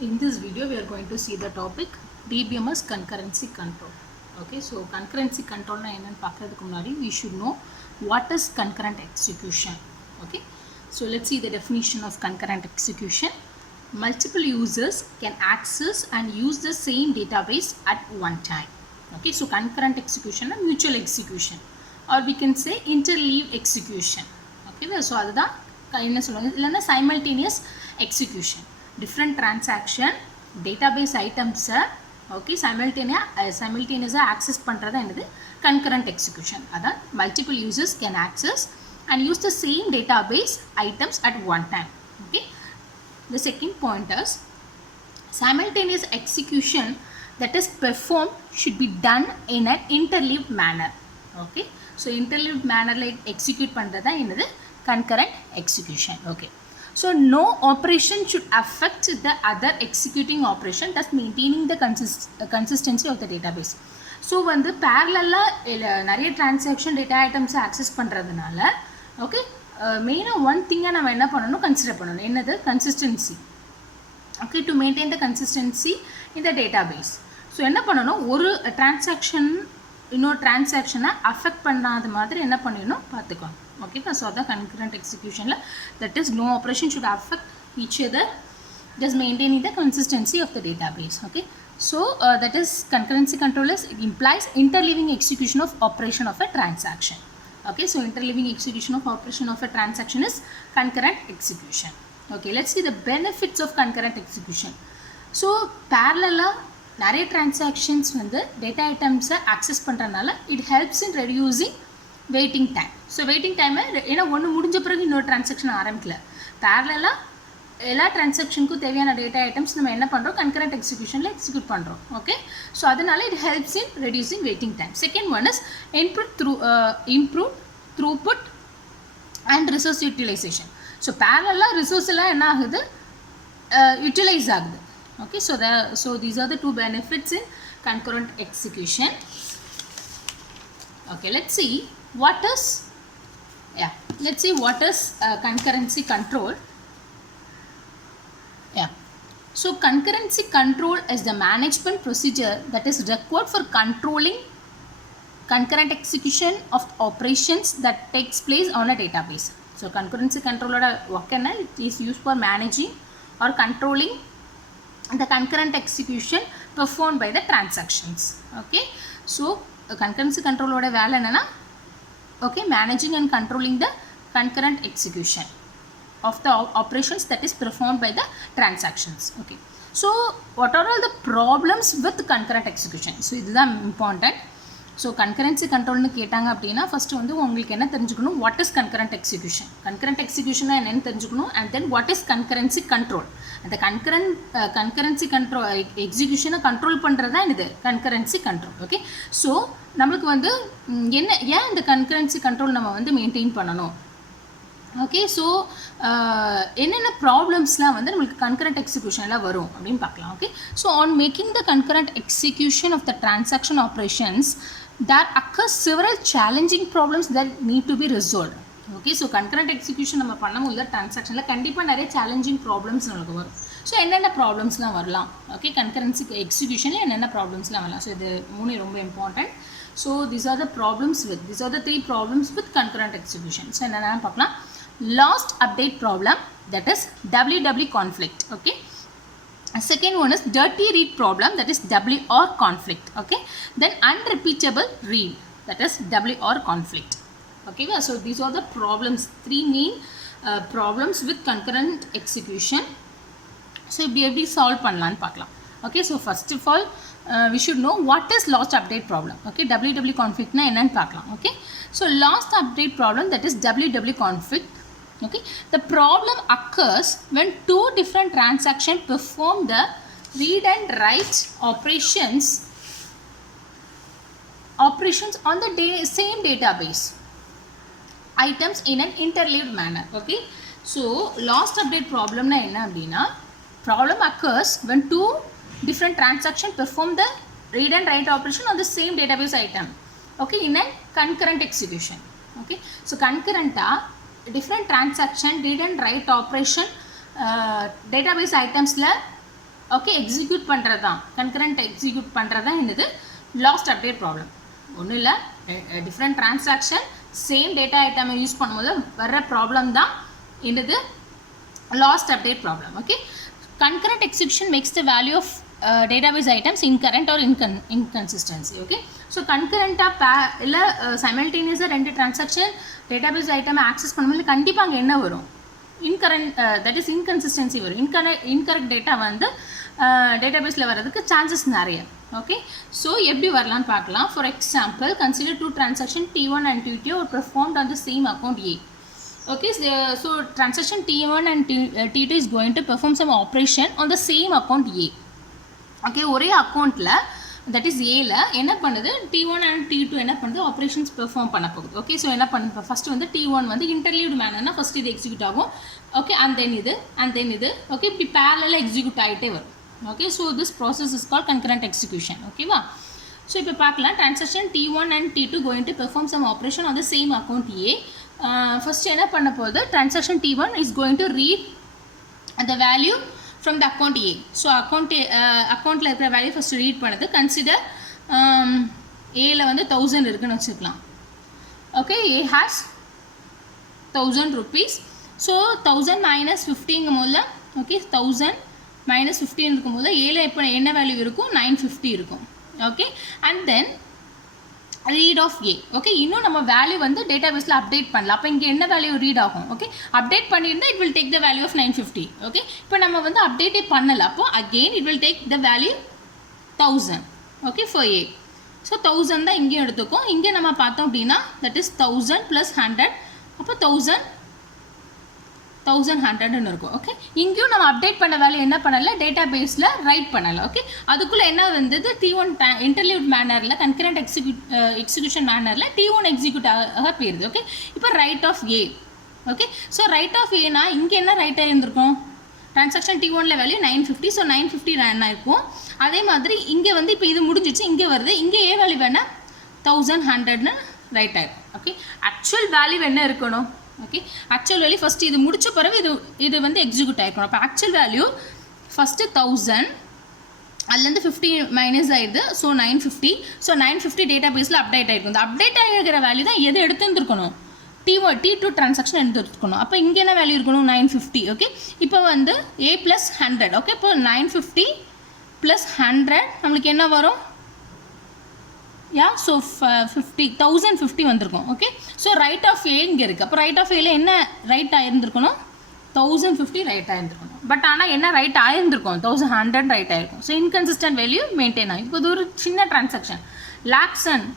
In this video, we are going to see the topic DBMS concurrency control. Okay, so concurrency control na enna paakradhukku munadi we should know what is concurrent execution. Okay, so let's see the definition of concurrent execution. Multiple users can access and use the same database at one time. Okay, so concurrent execution na mutual execution, or we can say interleave execution. Okay, so adha enna solranga illana simultaneous execution. Different transaction database items okay simultaneously access பண்றதா என்னது concurrent execution. அதான் multiple users can access and use the same database items at one time. Okay, the second point is simultaneous execution that is performed should be done in an interleaved manner. Okay, so interleaved manner like execute பண்றதா என்னது concurrent execution. Okay, so no operation should affect the other executing operation, thus maintaining the consistency of the database. So வந்து parallel நிறைய transaction data items access பண்ணுறதுனால okay மெயினாக one திங்கை நம்ம என்ன பண்ணணும் consider பண்ணணும், என்னது consistency. Okay, to maintain the consistency in the database. So என்ன பண்ணணும், ஒரு transaction இன்னொரு டிரான்சாக்ஷனை அஃபெக்ட் பண்ணாத மாதிரி என்ன பண்ணிடணும் பார்த்துக்கணும். ஓகேப்பா, ஸோ அதான் கன்கரண்ட் எக்ஸிக்யூஷனில் that is no operation should affect each other, just maintaining the consistency of the database. Okay, so that is concurrency control is it implies interleaving execution of operation of a transaction. Okay, so interleaving execution of operation of a transaction is concurrent execution. Okay, let's see the benefits of concurrent execution. So parallel நிறைய transactions வந்து data ஐட்டம்ஸை access பண்ணுறதுனால it helps in reducing waiting time. So waiting டைமை ஏன்னா ஒன்று முடிஞ்ச பிறகு இன்னொரு transaction ஆரம்பிக்கல, பேரலாக எல்லா டிரான்சாக்ஷனுக்கும் தேவையான டேட்டா ஐட்டம்ஸ் நம்ம என்ன பண்ணுறோம் கன்கரண்ட் எக்ஸிக்யூஷனில் எக்ஸிக்யூட் பண்ணுறோம். ஓகே, ஸோ அதனால it helps in reducing waiting time. Second one is improve throughput and resource utilisation. So பேரலாக ரிசோர்ஸ் எல்லாம் என்ன ஆகுது, யூட்டிலைஸ் ஆகுது. Okay, so these are the two benefits in concurrent execution. Okay, let's see what is concurrency control. So concurrency control is the management procedure that is required for controlling concurrent execution of operations that takes place on a database. So concurrency control work it is used for managing or controlling the concurrent execution performed by the transactions. Okay, so concurrency control oda vela enna okay managing and controlling the concurrent execution of the operations that is performed by the transactions. Okay, so what are all the problems with concurrent execution? So this is important. So concurrency கண்ட்ரோல்னு கேட்டாங்க அப்படின்னா first வந்து உங்களுக்கு என்ன தெரிஞ்சுக்கணும், what is concurrent execution, concurrent எக்ஸிக்யூஷனாக என்னென்னு தெரிஞ்சுக்கணும், and then what is concurrency control. அந்த கன்கரன்சி கண்ட்ரோல் எக்ஸிக்யூஷனை கண்ட்ரோல் பண்ணுறது தான் இது கன்கரன்சி கண்ட்ரோல். ஓகே, ஸோ நம்மளுக்கு வந்து ஏன் இந்த கன்கரன்சி கண்ட்ரோல் நம்ம வந்து மெயின்டைன் பண்ணணும். ஓகே, ஸோ என்னென்ன ப்ராப்ளம்ஸ்லாம் வந்து நம்மளுக்கு கன்கரண்ட் எக்ஸிக்யூஷனில் வரும் அப்படின்னு பார்க்கலாம். Okay, so on making the concurrent execution of the transaction operations there occur several challenging problems that need to be resolved. Okay, so concurrent execution நம்ம பண்ணும்போது டிரான்சாக்ஷனில் கண்டிப்பாக நிறைய சேலஞ்சிங் ப்ராப்ளம்ஸ் நமக்கு வரும். ஸோ என்னென்ன ப்ராப்ளம்ஸ்லாம் வரலாம், ஓகே கன்கரன்சி எக்ஸிக்யூஷனில் என்னென்ன ப்ராப்ளம்ஸ்லாம் வரலாம். ஸோ இது மூணு ரொம்ப important. So these are the three problems with concurrent execution. So என்னென்ன பார்க்கலாம். Lost update problem, that is WW conflict. Okay, second one is dirty read problem, that is WR conflict. Okay, then unrepeatable read, that is WR conflict. Okay, so these are the problems, three main problems with concurrent execution. So எப்படி solve பண்ணலாம்னு பார்க்கலாம். Okay, so first of all we should know what is lost update problem. Okay, WW conflict na என்னன்னு பார்க்கலாம். Okay, so lost update problem, that is WW conflict. Okay, the problem occurs when two different transactions perform the read and write operations on the same database items in an interleaved manner. Okay, so lost update problem na enna appadina, problem occurs when two different transactions perform the read and write operation on the same database item, okay, in a concurrent execution. Okay, so concurrent different transaction read and write operation database items la okay execute பண்ணுறது தான் concurrent execute பண்ணுறது தான் என்னது lost update problem. ஒன்றும் இல்லை, different transaction same data ஐட்டமை use பண்ணும்போது வர்ற ப்ராப்ளம் தான் என்னது lost update problem. Okay concurrent execution makes the value of database items incurrent or inconsistency. okay so concurrent-ஆ இல்லை simultaneous-ஆ ரெண்டு டிரான்சாக்ஷன் டேட்டாபேஸ் ஐட்டம் ஆக்சஸ் பண்ணும்போது கண்டிப்பாக அங்கே என்ன வரும் இன்கரண்ட் தட் இஸ் இன்கன்சிஸ்டன்சி வரும். இன்கரெக்ட் டேட்டா வந்து டேட்டாபேஸில் வர்றதுக்கு சான்சஸ் நிறைய. ஓகே ஸோ எப்படி வரலான்னு பார்க்கலாம். For example consider two transaction T1 and T2 are performed on the same account A. okay so transaction T1 and T2 is going to perform some operation on the same account A. Okay ஒரே அக்கௌண்ட்டில் that is ஏல என்ன பண்ணுது T1 and T2 என்ன பண்ணுது operations perform பண்ண போகுது. Okay so என்ன பண்ணுது ஃபஸ்ட்டு வந்து T1 வந்து இன்டர்லீவ்டு மேனர்னா ஃபஸ்ட் இது எக்ஸிக்யூட் ஆகும். ஓகே அண்ட் தென் இது ஓகே இப்படி பேரலாக எக்ஸிக்யூட் ஆகிட்டே வரும். Okay so this process is call concurrent execution. ஓகேவா ஸோ இப்போ பார்க்கலாம் transaction T1 and T2 going to perform some operation on the same account A. First என்ன பண்ண போகுது transaction T1 is going to read the value from the account A. so accountல இருக்கிற value first read பண்ணுது. Consider ஏல வந்து 1000 இருக்குன்னு வச்சுக்கலாம். Okay A has 1000 rupees. So 1000 minus 50ங்கும் போது ஓகே 1000 minus 15 இருக்கும் போது ஏல இப்போ என்ன வேல்யூ இருக்கும் 950 இருக்கும். Okay and then read of A. Okay இன்னும் நம்ம வேல்யூ வந்து டேட்டாபேஸில் அப்டேட் பண்ணலாம். அப்போ இங்கே என்ன வேல்யூ ரீட் ஆகும் ஓகே அப்டேட் பண்ணியிருந்தால் it will take the value of 950. Okay இப்போ நம்ம வந்து அப்டேட்டே பண்ணலை. அப்போ again it will take the value 1000. Okay for A. So 1000 தான் இங்கேயும் எடுத்துக்கும். இங்கே நம்ம பார்த்தோம் அப்படின்னா தட் இஸ் 1000 + 100 அப்போ 1100ன்னு இருக்கும். ஓகே இங்கேயும் நம்ம அப்டேட் பண்ண வேல்யூ என்ன பண்ணலை டேட்டாபேஸில் ரைட் பண்ணலை. ஓகே அதுக்குள்ளே என்ன வந்தது T1 இன்டர்லீவ்ட் மேனரில் கன்கரண்ட் எக்ஸிக்யூஷன் மேனரில் T1 எக்ஸிக்யூட் ஆக போயிருது. ஓகே இப்போ write of A. Okay so write of ஏனா இங்கே என்ன ரைட் ஆகியிருந்திருக்கும் டிரான்சாக்ஷன் T1ல வேல்யூ 950. ஸோ 950 ரன் ஆயிருக்கும். அதே மாதிரி இங்கே வந்து இப்போ இது முடிஞ்சிச்சு இங்கே வருது. இங்கே ஏ வேல்யூ வேணால் 1100ன்னு ரைட் ஆயிருக்கும். ஓகே ஆக்சுவல் வேல்யூ என்ன இருக்கணும் ஓகே ஆக்சுவல் வேல்யூ ஃபஸ்ட்டு இது முடிச்ச பிறகு இது வந்து எக்ஸிக்யூட் ஆகிருக்கணும். அப்போ ஆக்சுவல் வேல்யூ ஃபஸ்ட்டு 1000 அதுலேருந்து 50 மைனஸ் ஆயிடுது. ஸோ 950. ஸோ 950 டேட்டா பேஸில் அப்டேட் ஆகிருக்கும். இந்த அப்டேட் ஆகிருக்கிற வேல்யூ தான் எது எடுத்துருக்கணும் T2 டிரான்சாக்ஷன் எடுத்துருக்கணும். அப்போ இங்கே என்ன வேல்யூ இருக்கணும் 950. ஓகே இப்போ வந்து A + 100. ஓகே இப்போ 950 + 100 நம்மளுக்கு என்ன வரும் ஸோ 1050 வந்திருக்கும். ஓகே ஸோ ரைட் ஆஃப் ஏ இங்கே இருக்குது. அப்போ ரைட் ஆஃப் ஏல என்ன ரைட் ஆகிருந்துருக்கணும் 1050 ரைட் ஆகிருந்துருக்கணும். பட் ஆனால் என்ன ரைட் ஆகிருந்துருக்கும் 1100 ரைட் ஆகிருக்கும். ஸோ இன்கன்சிஸ்டன்ட் வேல்யூ மெயின்டைன் ஆகும். இப்போ இது ஒரு சின்ன transaction lakhs and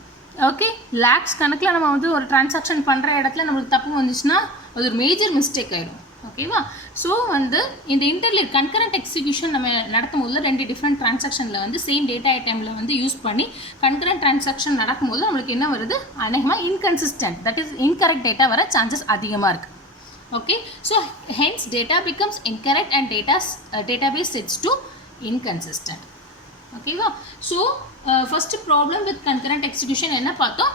okay lakhs கணக்கில் நம்ம வந்து ஒரு டிரான்சாக்ஷன் பண்ணுற இடத்துல நம்மளுக்கு தப்பு வந்துச்சுன்னா அது ஒரு மேஜர் மிஸ்டேக் ஆகிடும். ஓகேவா ஸோ வந்து இந்த இன்டர்லீவ் கன்கரண்ட் எக்ஸிக்யூஷன் நம்ம நடத்தும் போது ரெண்டு டிஃப்ரெண்ட் டிரான்சாக்ஷனில் வந்து சேம் டேட்டா ஐட்டமில் வந்து யூஸ் பண்ணி கன்கரண்ட் டிரான்சாக்ஷன் நடக்கும்போது நம்மளுக்கு என்ன வருது அநேகமாக inconsistent that is incorrect data வர சான்சஸ் அதிகமாக இருக்குது. Okay so hence data becomes incorrect and database sets to inconsistent. ஓகேவா so first problem with concurrent execution என்ன பார்த்தோம்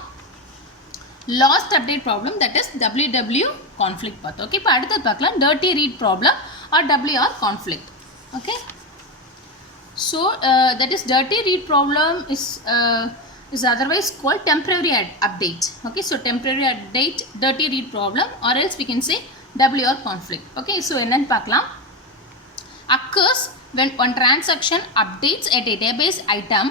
last update problem that is WW conflict பார்த்தோம். ஓகே இப்போ அடுத்தது பார்க்கலாம் dirty read problem or WR conflict. Okay so that is dirty read problem is otherwise called temporary update. Okay so temporary update dirty read problem or else we can say WR conflict. Okay so என்னன்னு பார்க்கலாம் occurs when one transaction updates a database item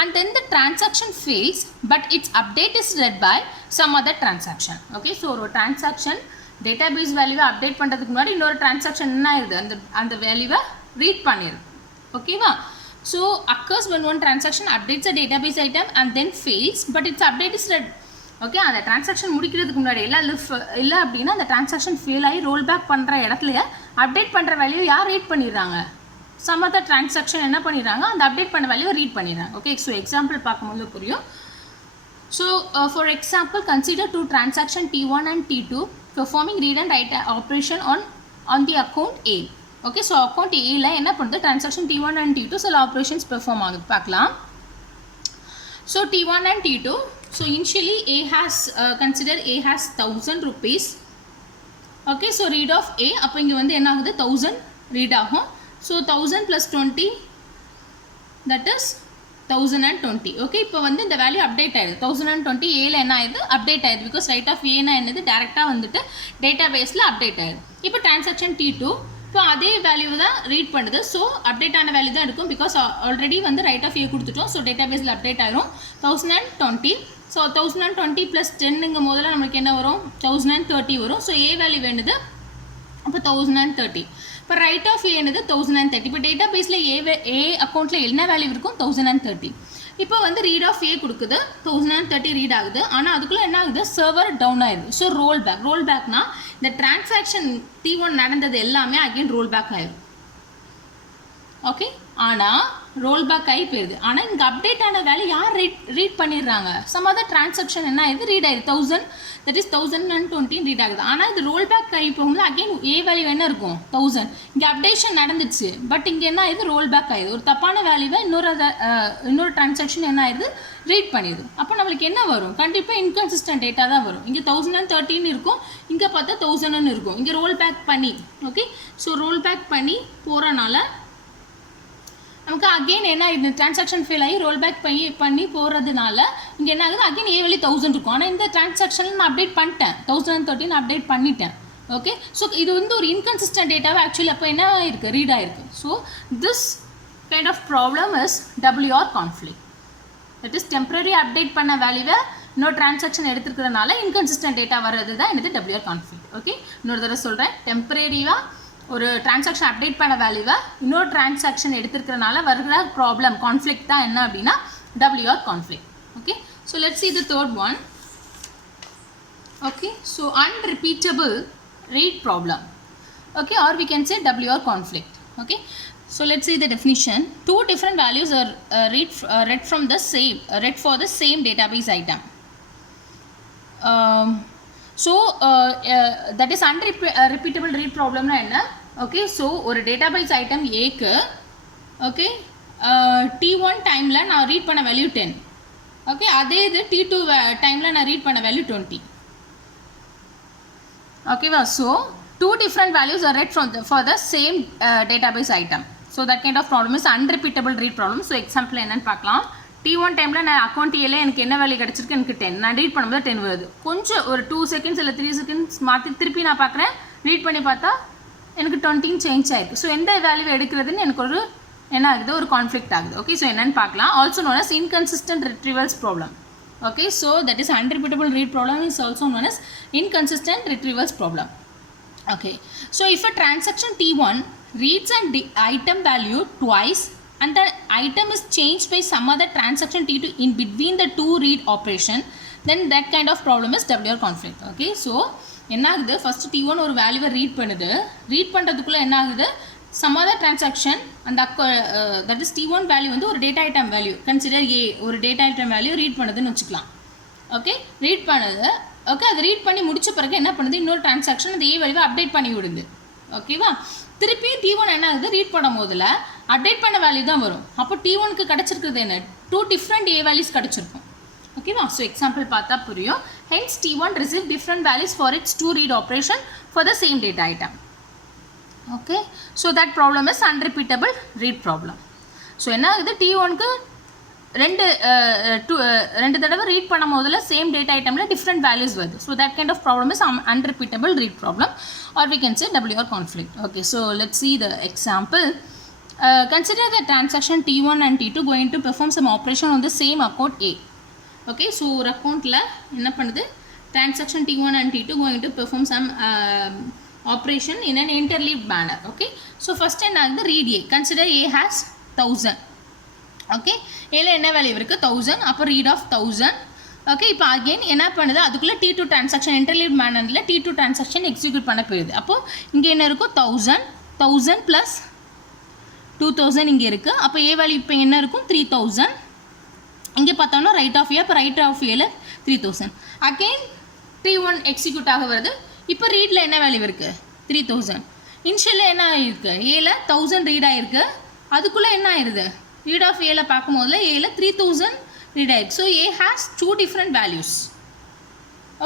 and then the transaction fails but its update is read by some other transaction. Okay so ஒரு transaction database value update பண்ணுறதுக்கு முன்னாடி இன்னொரு transaction என்ன ஆயிருது அந்த வேல்யூவை ரீட் பண்ணிடுது. ஓகேவா so occurs when one transaction updates a database item and then fails but its update is read. Okay அந்த டிரான்சாக்ஷன் முடிக்கிறதுக்கு முன்னாடி இல்லை அப்படின்னா அந்த டிரான்சாக்ஷன் ஃபெயில் ஆகி ரோல் பேக் பண்ணுற இடத்துலையே அப்டேட் பண்ணுற வேல்யூ யார் ரீட் பண்ணிடுறாங்க சம் அதர் டிரான்சாக்ஷன் என்ன பண்ணிடுறாங்க அந்த அப்டேட் பண்ண வேல்யூ ரீட் பண்ணிடுறாங்க. ஓகே ஸோ எக்ஸாம்பிள் பார்க்கும்போது புரியும். So for example consider two transaction T1 and T2 performing read and write operation on the account A. Okay so account ஏல என்ன பண்ணுறது டிரான்சாக்ஷன் T1 and T2 சில operations perform ஆகுது பார்க்கலாம். So T1 and T2 so initially A has consider A has 1000 rupees. Okay so read of A அப்போ இங்கே வந்து என்ன ஆகுது 1000 ரீட் ஆகும். So 1000 + 20 that is 1020. ஓகே, இப்போ வந்து இந்த வேல்யூ அப்டேட் ஆயிடுது. 1020 ஏல என்ன ஆயிடுது, அப்டேட் ஆயிடுது. பிகாஸ் ரைட் ஆஃப் ஏனா என்னது, டேரெக்டாக வந்துட்டு டேட்டா பேஸில் அப்டேட் ஆயிடுது. இப்போ டிரான்சாக்ஷன் T2 இப்போ அதே வேல்யூ தான் ரீட் பண்ணுது. ஸோ அப்டேட் ஆன வேல்யூ தான் இருக்கும். பிகாஸ் ஆல்ரெடி வந்து ரைட் ஆஃப் ஏ கொடுத்துட்டோம். ஸோ டேட்டா பேஸில் அப்டேட் ஆயிரும் 1020. ஸோ 1020 + 10ங்கும் போதில் நம்மளுக்கு என்ன வரும், 1030 வரும். ஸோ ஏ வேல்யூ வேணுது, அப்போ 1030. இப்போ ரைட் ஆஃப் ஏ என்னது 1030. இப்போ டேட்டா பேஸில் ஏ அக்கௌண்ட்டில் என்ன வேல்யூ இருக்கும், 1030. இப்போ வந்து ரீட் ஆஃப் ஏ கொடுக்குது, 1030 ரீட் ஆகுது. ஆனால் அதுக்குள்ளே என்ன ஆகுது, சர்வர் டவுன் ஆயிடுது. ஸோ ரோல் பேக்னா இந்த டிரான்சாக்ஷன் T1 நடந்தது எல்லாமே அகெயின் ரோல் பேக் ஆயிடும். ஓகே, ஆனால் ரோல் பேக் ஆகி போயிடுது. ஆனால் இங்கே அப்டேட் ஆன வேல்யூ யார் ரீட் பண்ணிடுறாங்க, சம் அதர் டிரான்சாக்ஷன் என்ன ஆயிடுது, ரீட் ஆயிடுது. 1000, தட் இஸ் 1020 ரீட் ஆகுது. ஆனால் இது ரோல் பேக் ஆகி போகும்போது அகெயின் ஏ வேல்யூ என்ன இருக்கும், 1000. இங்கே அப்டேஷன் நடந்துச்சு, பட் இங்கே என்ன ஆயிடுது, ரோல் பேக் ஆயிடுது. ஒரு தப்பான வேல்யூவை இன்னொரு டிரான்சாக்ஷன் என்ன ஆயிடுது, ரீட் பண்ணிடுது. அப்போ நம்மளுக்கு என்ன வரும், கண்டிப்பாக இன்கன்சிஸ்டன்ட் டேட்டா தான் வரும். இங்கே 1013 இருக்கும், இங்கே பார்த்தா 1000 இருக்கும். இங்கே ரோல் பேக் பண்ணி, ஓகே, ஸோ ரோல் பேக் பண்ணி போகிறனால நமக்கு அகெயின் என்ன இந்த டிரான்சாக்ஷன் ஃபெயில் ஆகி ரோல் பேக் பண்ணி போகிறதுனால இங்கே என்ன ஆகுது, அகெயின் ஏ வேல்யூ 1000 இருக்கும். ஆனால் இந்த டிரான்சாக்ஷனில் நான் அப்டேட் பண்ணிட்டேன், 1013 அப்டேட் பண்ணிட்டேன். ஓகே, ஸோ இது வந்து ஒரு இன்கன்சிஸ்டன்ட் டேட்டாவை ஆக்சுவலி அப்போ என்ன ஆயிருக்கு, ரீட் ஆயிருக்கு. So this kind of problem is WR conflict. That is temporary update பண்ண வேல்யூவை இன்னொரு டிரான்சாக்ஷன் எடுத்துக்கிறதுனால இன்கன்சிஸ்டன்ட் டேட்டா வர்றது தான் என்னது, WR கான்ஃப்ளிக்ட். ஓகே, இன்னொரு தடவை சொல்கிறேன், டெம்பரரியாக ஒரு டிரான்சாக்ஷன் அப்டேட் பண்ண வேல்யூவை இன்னொரு டிரான்சாக்ஷன் எடுத்துக்கிறதுனால வருகிற ப்ராப்ளம் கான்ஃப்ளிக்ட் தான் என்ன அப்படின்னா WR conflict. Okay, so let's see the third one. Okay, so unrepeatable read problem. Okay, or we can say WR conflict. Okay, so let's see the definition. Two different values are read from the same read for the same database item. That is unrepeatable read problem na enna. Okay, so ஒரு database item A க்கு okay T1 டைம்ல நான் read பண்ண value 10. Okay, அதே இது T2 டைம்ல நான் read பண்ண வேல்யூ 20. ஓகேவா, so two different values are read for the same database item. So that kind of problem is unrepeatable read problem. So example என்னன்னு பார்க்கலாம். T1 டைமில் நான் அக்கௌண்ட் ஏல எனக்கு என்ன வேல்யூ கிடச்சிருக்கு, எனக்கு 10. நான் ரீட் பண்ணும்போது 10 வருது. கொஞ்சம் ஒரு 2 செகண்ட்ஸ் இல்லை 3 செகண்ட்ஸ் மாற்றி திருப்பி நான் பார்க்குறேன், ரீட் பண்ணி பார்த்தா எனக்கு 20 சேஞ்ச் ஆகிருக்கு. ஸோ எந்த வேல்யூ எடுக்கிறதுன்னு எனக்கு ஒரு என்ன ஆகுது, ஒரு கான்ஃப்ளிக்ட் ஆகுது. ஓகே, ஸோ என்னன்னு பார்க்கலாம். Also known as inconsistent retrievals problem. Okay, so that is unrepeatable read problem is also known as inconsistent retrievals problem. Okay, so if a transaction T1 reads an item value twice and the item is changed by some other transaction T2 in between the two read operation, then that kind of problem is WR conflict. Okay, so என்ன ஆகுது, first T1 ஒரு வேல்யூவை read பண்ணுது, read பண்ணுறதுக்குள்ளே என்ன ஆகுது, some other transaction அந்த that is T1 value வந்து ஒரு data item value, consider A ஒரு டேட்டா ஐட்டம் வேல்யூ ரீட் பண்ணுதுன்னு வச்சுக்கலாம். ஓகே, ரீட் பண்ணுது. ஓகே, அது ரீட் பண்ணி முடிச்ச பிறகு என்ன பண்ணுது, இன்னொரு டிரான்சாக்ஷன் அந்த A வேல்யூவை அப்டேட் பண்ணி விடுது. ஓகேவா, திருப்பி T1 என்ன ஆகுது, ரீட் பண்ணும் போதில் அப்டேட் பண்ண வேல்யூ தான் வரும். அப்போ T1க்கு கிடச்சிருக்கிறது என்ன, 2 டிஃப்ரெண்ட் A வேல்யூஸ் கிடச்சிருக்கும். ஓகேவா, ஸோ எக்ஸாம்பிள் பார்த்தா புரியும். Hence T1 receive different values for its 2 read operation for the same data item. Okay, so that problem is unrepeatable read problem. So என்ன ஆகுது, T1க்கு ரெண்டு தடவை ரீட் பண்ணும் போதில் சேம் டேட்டா ஐட்டமில் டிஃப்ரெண்ட் வேல்யூஸ் வருது. So that kind of problem is unrepeatable read problem, or we can say WR conflict. Okay, so let's see the example. Consider the transaction T1 and T2 going to perform some operation on the same account A. Okay, so ஒரு அக்கௌண்ட்டில் என்ன பண்ணுது, transaction T1 and T2 going to perform some operation in an interleaved manner. Okay, so first என்ன ஆகுது, read A. Consider A has 1000. Okay, ஏல என்ன value இருக்குது, 1000. அப்போ ரீட் ஆஃப் 1000. ஓகே, இப்போ அகெயின் என்ன பண்ணுது, அதுக்குள்ளே T2 டிரான்சாக்ஷன் இன்டர்லீவ் மேனரில் T2 டிரான்சாக்ஷன் எக்ஸிக்யூட் பண்ண போயிடுது. அப்போது இங்கே என்ன இருக்கும், 1000 ப்ளஸ் 2000 இங்கே இருக்குது. அப்போ ஏ வேல்யூ இப்போ என்ன இருக்கும், 3000. இங்கே பார்த்தோன்னா ரைட் ஆஃப் ஏ, அப்போ ரைட் ஆஃப் ஏல 3000. அகெயின் T1 எக்ஸிக்யூட் ஆக வருது. இப்போ ரீடில் என்ன வேல்யூ இருக்குது, 3000. இனிஷியலில் என்ன ஆகிருக்கு, ஏல 1000 ரீட் ஆகிருக்கு. அதுக்குள்ளே என்ன ஆயிடுது, ரீட் ஆஃப் ஏல பார்க்கும்போதுல ஏல 3000 ரீட் ஆயிருக்கு. So A has 2 different values.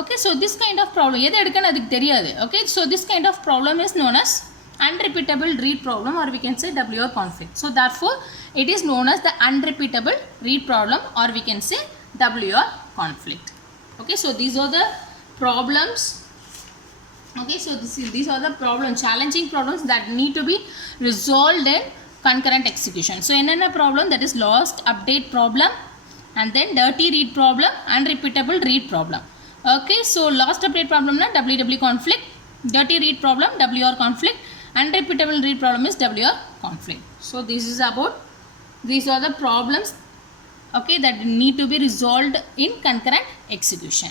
Okay, so this kind of problem எது எடுக்கன்னு அதுக்கு தெரியாது. Okay, so this kind of problem is known as unrepeatable read problem, or we can say WR conflict. So therefore it is known as the unrepeatable read problem, or we can say WR conflict. Okay, so these are the problems. Okay, so these are the challenging problems that need to be resolved in concurrent execution. So enna problem, that is lost update problem, and then dirty read problem, unrepeatable read problem. Okay, so lost update problem na WW conflict, dirty read problem WR conflict, unrepeatable read problem is WR conflict. So these are the problems, okay, that need to be resolved in concurrent execution.